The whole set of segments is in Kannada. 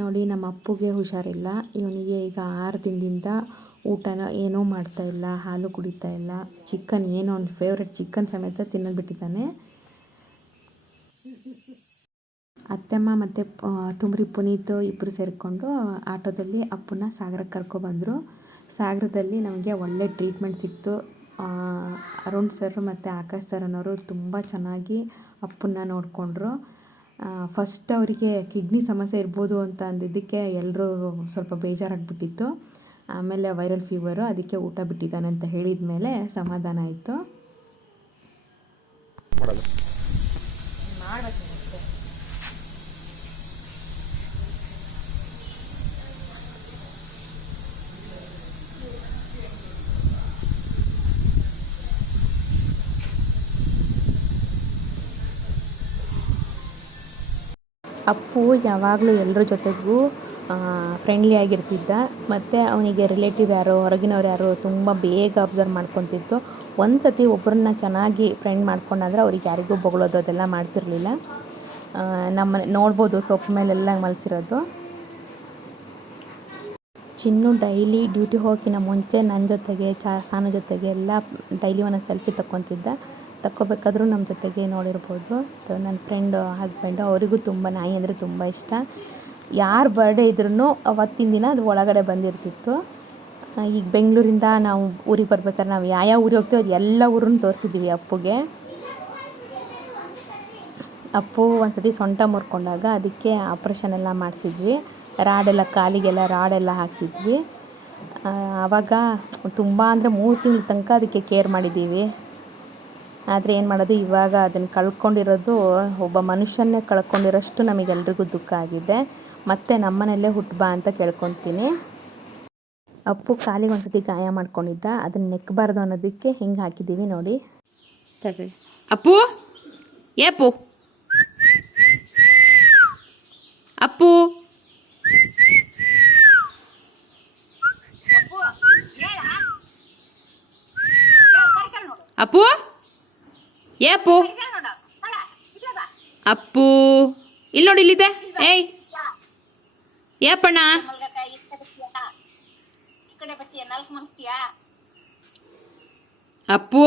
ನೋಡಿ ನಮ್ಮ ಅಪ್ಪುಗೆ ಹುಷಾರಿಲ್ಲ. ಇವನಿಗೆ ಈಗ 6 ದಿನದಿಂದ ಊಟನ ಏನೂ ಮಾಡ್ತಾಯಿಲ್ಲ, ಹಾಲು ಕುಡಿತಾ ಇಲ್ಲ. ಚಿಕನ್ ಏನೋ ಅವ್ನ ಫೇವ್ರೆಟ್ ಚಿಕನ್ ಸಮೇತ ತಿನ್ನೋದು ಬಿಟ್ಟಿದ್ದಾನೆ. ಅತ್ತೆಮ್ಮ ಮತ್ತು ತುಮ್ರಿ ಪುನೀತ್ ಇಬ್ಬರು ಸೇರಿಕೊಂಡು ಆಟೋದಲ್ಲಿ ಅಪ್ಪನ್ನ ಸಾಗರಕ್ಕೆ ಕರ್ಕೊಬಂದರು. ಸಾಗರದಲ್ಲಿ ನಮಗೆ ಒಳ್ಳೆ ಟ್ರೀಟ್ಮೆಂಟ್ ಸಿಕ್ತು. ಅರುಣ್ ಸರ್ ಮತ್ತು ಆಕಾಶ್ ಸರ್ ಅನ್ನೋರು ತುಂಬ ಚೆನ್ನಾಗಿ ಅಪ್ಪನ್ನ ನೋಡಿಕೊಂಡ್ರು. ಫಸ್ಟ್ ಅವರಿಗೆ ಕಿಡ್ನಿ ಸಮಸ್ಯೆ ಇರ್ಬೋದು ಅಂತ ಅಂದಿದ್ದಕ್ಕೆ ಎಲ್ಲರೂ ಸ್ವಲ್ಪ ಬೇಜಾರಾಗಿಬಿಟ್ಟಿತ್ತು. ಆಮೇಲೆ ವೈರಲ್ ಫೀವರು, ಅದಕ್ಕೆ ಊಟ ಬಿಟ್ಟಿದ್ದಾನೆ ಅಂತ ಹೇಳಿದ ಮೇಲೆ ಸಮಾಧಾನ ಆಯಿತು. ಅಪ್ಪು ಯಾವಾಗಲೂ ಎಲ್ಲರ ಜೊತೆಗೂ ಫ್ರೆಂಡ್ಲಿ ಆಗಿರ್ತಿದ್ದ. ಮತ್ತು ಅವನಿಗೆ ರಿಲೇಟಿವ್ ಯಾರು, ಹೊರಗಿನವ್ರು ಯಾರು ತುಂಬ ಬೇಗ ಅಬ್ಸರ್ವ್ ಮಾಡ್ಕೊತಿತ್ತು. ಒಂದು ಸತಿ ಒಬ್ಬರನ್ನ ಚೆನ್ನಾಗಿ ಫ್ರೆಂಡ್ ಮಾಡ್ಕೊಂಡಂದ್ರೆ ಅವ್ರಿಗೆ ಯಾರಿಗೂ ಬೊಗಳೋದು ಅದೆಲ್ಲ ಮಾಡ್ತಿರಲಿಲ್ಲ. ನಮ್ಮನೆ ನೋಡ್ಬೋದು, ಸೊಪ್ಪು ಮೇಲೆಲ್ಲ ಮಲಸಿರೋದು. ಚಿನ್ನು ಡೈಲಿ ಡ್ಯೂಟಿ ಹೋಗೋಕ್ಕಿಂತ ಮುಂಚೆ ನನ್ನ ಜೊತೆಗೆ ಸಾನು ಜೊತೆಗೆ ಎಲ್ಲ ಡೈಲಿ ಒಂದೊಂದು ಸೆಲ್ಫಿ ತಕ್ಕೋಬೇಕಾದ್ರೂ ನಮ್ಮ ಜೊತೆಗೆ ನೋಡಿರ್ಬೋದು. ನನ್ನ ಫ್ರೆಂಡು ಹಸ್ಬೆಂಡು ಅವರಿಗೂ ತುಂಬ ನಾಯಿ ಅಂದರೆ ತುಂಬ ಇಷ್ಟ. ಯಾರು ಬರ್ಡೇ ಇದ್ರೂ ಅವತ್ತಿನ ದಿನ ಅದು ಒಳಗಡೆ ಬಂದಿರ್ತಿತ್ತು. ಈಗ ಬೆಂಗಳೂರಿಂದ ನಾವು ಊರಿಗೆ ಬರ್ಬೇಕಾದ್ರೆ ನಾವು ಯಾವ ಊರಿಗೆ ಹೋಗ್ತೀವಿ ಅದು ಎಲ್ಲ ಊರನ್ನು ತೋರಿಸಿದ್ದೀವಿ ಅಪ್ಪುಗೆ. ಅಪ್ಪು ಒಂದು ಸತಿ ಸೊಂಟ ಮುರ್ಕೊಂಡಾಗ ಅದಕ್ಕೆ ಆಪ್ರೇಷನ್ ಎಲ್ಲ ಮಾಡಿಸಿದ್ವಿ. ರಾಡೆಲ್ಲ ಕಾಲಿಗೆಲ್ಲ ರಾಡೆಲ್ಲ ಹಾಕ್ಸಿದ್ವಿ. ಆವಾಗ ತುಂಬ ಅಂದರೆ 3 ತಿಂಗಳ ತನಕ ಅದಕ್ಕೆ ಕೇರ್ ಮಾಡಿದ್ದೀವಿ. ಆದರೆ ಏನು ಮಾಡೋದು, ಇವಾಗ ಅದನ್ನು ಕಳ್ಕೊಂಡಿರೋದು, ಒಬ್ಬ ಮನುಷ್ಯನ್ನೇ ಕಳ್ಕೊಂಡಿರೋಷ್ಟು ನಮಗೆಲ್ರಿಗೂ ದುಃಖ ಆಗಿದೆ. ಮತ್ತು ನಮ್ಮನೆಯಲ್ಲೇ ಹುಟ್ಟಬಾ ಅಂತ ಕೇಳ್ಕೊತೀನಿ. ಅಪ್ಪು ಕಾಲಿಗೆ ಒಂದು ಸತಿ ಗಾಯ ಮಾಡ್ಕೊಂಡಿದ್ದ, ಅದನ್ನು ನೆಕ್ಕಬಾರ್ದು ಅನ್ನೋದಕ್ಕೆ ಹಿಂಗೆ ಹಾಕಿದ್ದೀವಿ ನೋಡಿ. ಅಪ್ಪು ಏಪು ಅಪ್ಪು ಅಪ್ಪು ಏಪು ಅಪ್ಪು ಇಲ್ಲಿ ನೋಡಿ, ಇಲ್ಲಿದೆ. ಏಯ್ ಏಪಣ್ಣ, ಅಪ್ಪು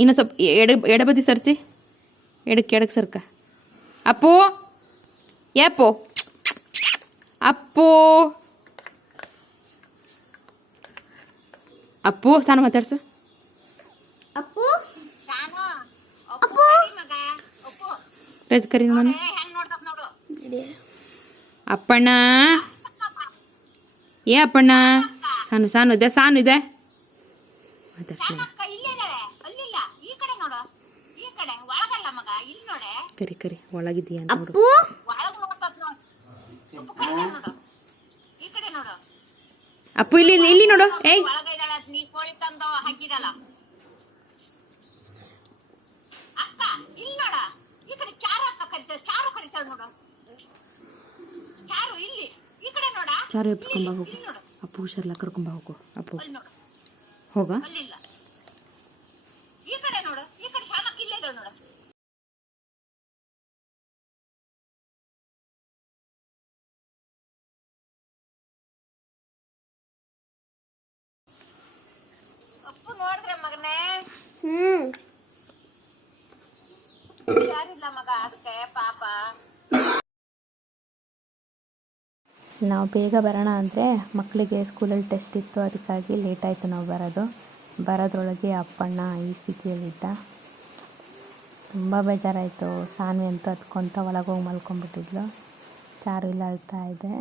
ಇನ್ನು ಸ್ವಲ್ಪ ಎಡಬದಿ ಸರ್ಸಿ, ಎಡಕ್ಕೆ ಸರ್ಕ. ಅಪ್ಪು ಏಪು ಅಪ್ಪು ಅಪ್ಪು ಸಾನು ಮಾತಾಡ್ಸು. ಕರಿ ನೋಡ ಅಪ್ಪಣ್ಣ. ಏ ಅಪ್ಪಣ್ಣ, ಸಾನು ಇದೆ, ಸಾನು ಇದೆ. ಕರಿ ಒಳಗಿದೀಯ ನೋಡು. ಅಪ್ಪು ಇಲ್ಲಿ ನೋಡು. ಏಯ್ ಚಾರು ಎಬ್ಸ್ಕೊಂಬ ಹೋಗು. ಅಪ್ಪು ಹುಷಾರಿಲ್ಲ, ಕರ್ಕೊಂಬ ಹೋಗು. ಅಪ್ಪು ಹೋಗ. ನಾವು ಬೇಗ ಬರೋಣ ಅಂದರೆ ಮಕ್ಕಳಿಗೆ ಸ್ಕೂಲಲ್ಲಿ ಟೆಸ್ಟ್ ಇತ್ತು, ಅದಕ್ಕಾಗಿ ಲೇಟ್ ಆಯಿತು ನಾವು ಬರೋದ್ರೊಳಗೆ ಅಪ್ಪಣ್ಣ ಈ ಸ್ಥಿತಿಯಲ್ಲಿದ್ದ. ತುಂಬ ಬೇಜಾರಾಯಿತು. ಸಾನ್ವಿ ಅಂತೂ ಹತ್ಕೊತ ಒಳಗೆ ಹೋಗಿ ಮಲ್ಕೊಂಡ್ಬಿಟ್ಟಿದ್ಲು. ಚಾರು ಇಲ್ಲ ಅಳ್ತಾ ಇದೆ.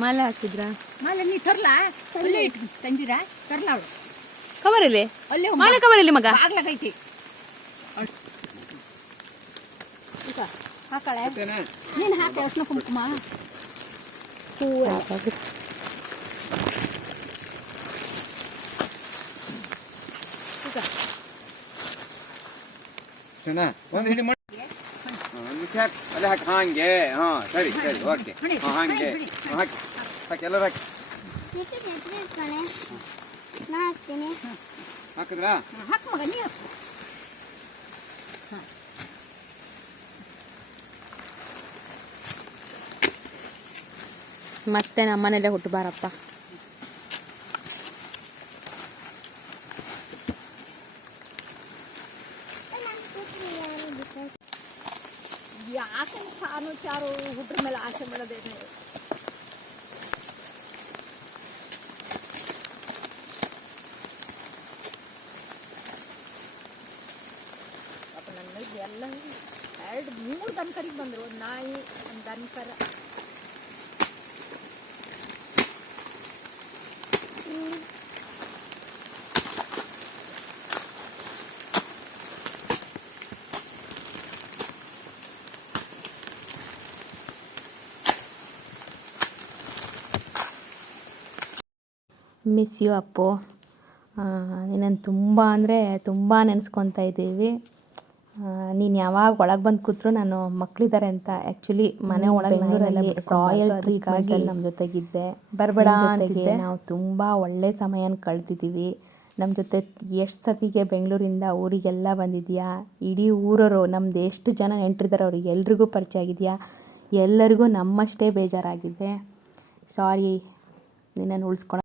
ಮಾಲೆ ಹಾಕಿದ್ರಾ? ಮಾಲೆ ನೀ ತರ್ಲಾ? ಅಲ್ಲೇ ಇಟ್ಟು ತಂದಿರಾ? ತರ್ಲಾ ಅವಳು ಕವರಲ್ಲಿ? ಅಲ್ಲೇ ಮಾಲೆ ಕವರಲ್ಲಿ ಮಗ ಆಗ್ಲಾಗೈತಿ. ಹಾಕಳೆ ನೀನು ಹಾಕ. ಅರ್ಶಿನ ಕುಂಕುಮ ಹೂವು ಓಕೆನಾ? ಒಂದು ಹಿಡಿ ಮಾಡಿ ಅಲ್ಲೇ ಹಾಕಿ ಹಾಗೆ. ಹಾಂ ಸರಿ ಸರಿ ಓಕೆ. ಹಾಂ ಹಾಗೆ ಹಾಕಿ ಹಾಕಿ ಎಲ್ಲರೂ ಹಾಕಿ. ಹಾಕಿದ್ರಾ? ಹಾಕು ಮಗ ನೀರು. ಮತ್ತೆ ನಮ್ಮನೇಲೆ ಹುಟ್ಟಬಾರಪ್ಪ. ಯಾಕೆ ಸಾನು ಚಾರು ಹುಡ್ರ ಮೇಲೆ ಆಸೆ ಮಾಡೋದೇನೆ. ಪಾಪ ನನ್ನ ಎಲ್ಲ 2-3 ದನಕರಿಗೆ ಬಂದರು. ಒಂದು ನಾಯಿ, ಒಂದು ದನಕರ. Miss you Appu. ನಿನ್ನನ್ನು ತುಂಬ ಅಂದರೆ ತುಂಬ ನೆನೆಸ್ಕೊತಾ ಇದ್ದೀವಿ. ನೀನು ಯಾವಾಗ ಒಳಗೆ ಬಂದು ಕೂತ್ರು ನಾನು ಮಕ್ಕಳಿದ್ದಾರೆ ಅಂತ ಆ್ಯಕ್ಚುಲಿ ಮನೆ ಒಳಗೆ ರಾಯಲ್ ಟ್ರೀಟ್ಮೆಂಟಲ್ಲಿ ನಮ್ಮ ಜೊತೆಗಿದ್ದೆ. ಬರಬೇಡ ಅಂತಿದ್ದೆ. ನಾವು ತುಂಬ ಒಳ್ಳೆ ಸಮಯನ ಕಳೆದಿದ್ದೀವಿ. ನಮ್ಮ ಜೊತೆ ಎಷ್ಟು ಸತಿಗೆ ಬೆಂಗಳೂರಿಂದ ಊರಿಗೆಲ್ಲ ಬಂದಿದ್ಯಾ. ಇಡೀ ಊರವರು ನಮ್ದು ಎಷ್ಟು ಜನ ನೆಂಟರಿದ್ದಾರೆ ಅವ್ರಿಗೆ ಎಲ್ರಿಗೂ ಪರಿಚಯ ಆಗಿದೆಯಾ. ಎಲ್ಲರಿಗೂ ನಮ್ಮಷ್ಟೇ ಬೇಜಾರಾಗಿದೆ. ಸಾರಿ, ನಿನ್ನನ್ನು ಉಳಿಸ್ಕೊಳ